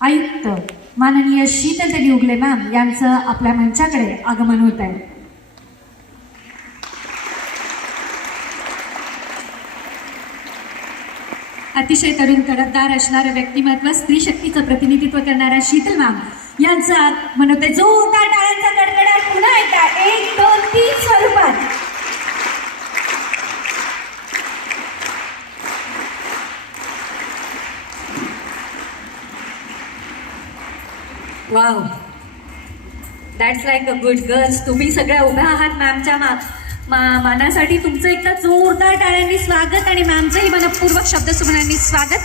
आयुक्त माननीय शीतलताई उगले मॅम यांचं आपल्या मंचाकडे आगमन होत आहे. अतिशय तरुण तडफदार असणारं व्यक्तिमत्व, स्त्री शक्तीचं प्रतिनिधित्व करणाऱ्या शीतल मॅम यांचं आगमन होते. जोरदार टाळ्यांचा कडकडाट पुन्हा एकदा 1 2 3 स्वरूपात. Wow, that's like a good girls. तुम्ही सगळ्या उभ्या आहात मॅमच्या मानासाठी. तुमचं एकदा जोरदार टाळ्यांनी स्वागत आणि मॅमचंही मनपूर्वक शब्दसुमनांनी स्वागत.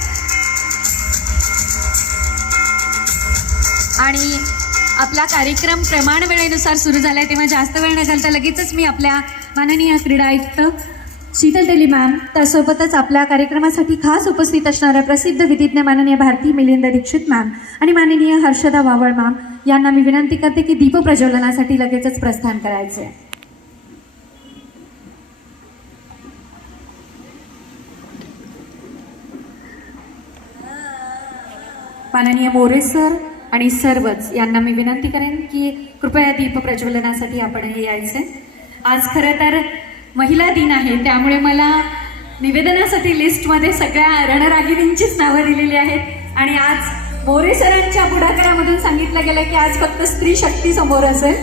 आणि आपला कार्यक्रम प्रमाण वेळेनुसार सुरू झाला आहे, तेव्हा जास्त वेळ न घालता लगेचच मी आपल्या माननीय क्रीडा आयुक्त शीतलताई मॅम, त्यासोबतच आपल्या कार्यक्रमासाठी खास उपस्थित असणाऱ्या प्रसिद्ध विधिज्ञ माननीय भारती मिलिंद दीक्षित मॅम आणि माननीय हर्षदा वावळ मॅम यांना मी विनंती करते की दीपप्रज्वलनासाठी लगेचच प्रस्थान करायचे. माननीय मोरे सर आणि सर्वच यांना मी विनंती करेन की कृपया दीपप्रज्वलनासाठी आपण हे यायचे. आज खरं तर महिला दिन आहे, त्यामुळे मला निवेदनासाठी लिस्टमध्ये सगळ्या रणरागिणींचीच नावं दिलेली आहेत आणि आज मोरे सरांच्या पुढाकारामधून सांगितलं गेलं की आज फक्त स्त्री शक्ती समोर असेल.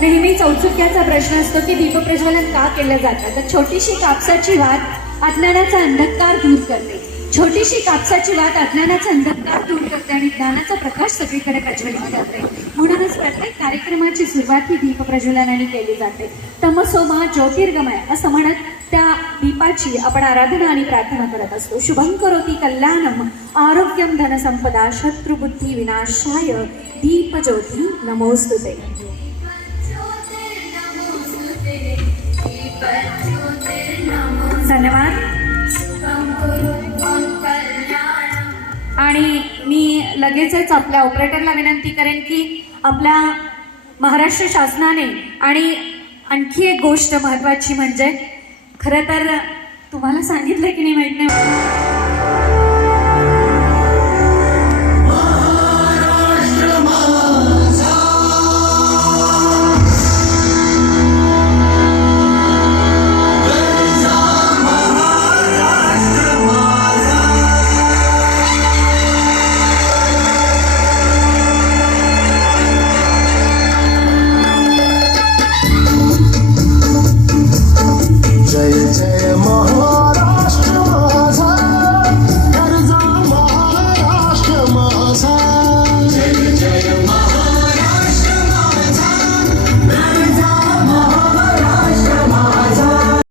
नेहमीच औत्सुक्याचा प्रश्न असतो की दीपप्रज्वलन का केलं जातं. तर छोटीशी कापसाची वात अज्ञानाचा अंधकार दूर करते. छोटीशी कापसाची वात अज्ञानाचा अंधकार दूर करते आणि ज्ञानाचा प्रकाश सगळीकडे प्रज्वलित करते. म्हणूनच प्रत्येक कार्यक्रमाची सुरुवात ही दीपप्रज्वलनाने केली जाते. तमसोमा ज्योतिर्गमय असं म्हणत त्या दीपाची आपण आराधना आणि प्रार्थना करत असतो. शुभं करोति कल्याणम आरोग्यम धनसंपदा शत्रुबुद्धी विनाशाय दीपज्योती नमोस्तुते. धन्यवाद. आणि मी लगेचच आपल्या ऑपरेटरला विनंती करेन की आपल्या महाराष्ट्र शासनाने आणि आणखी एक गोष्ट महत्त्वाची म्हणजे खरं तर तुम्हाला सांगितलं की नाही माहीत नाही, जय जय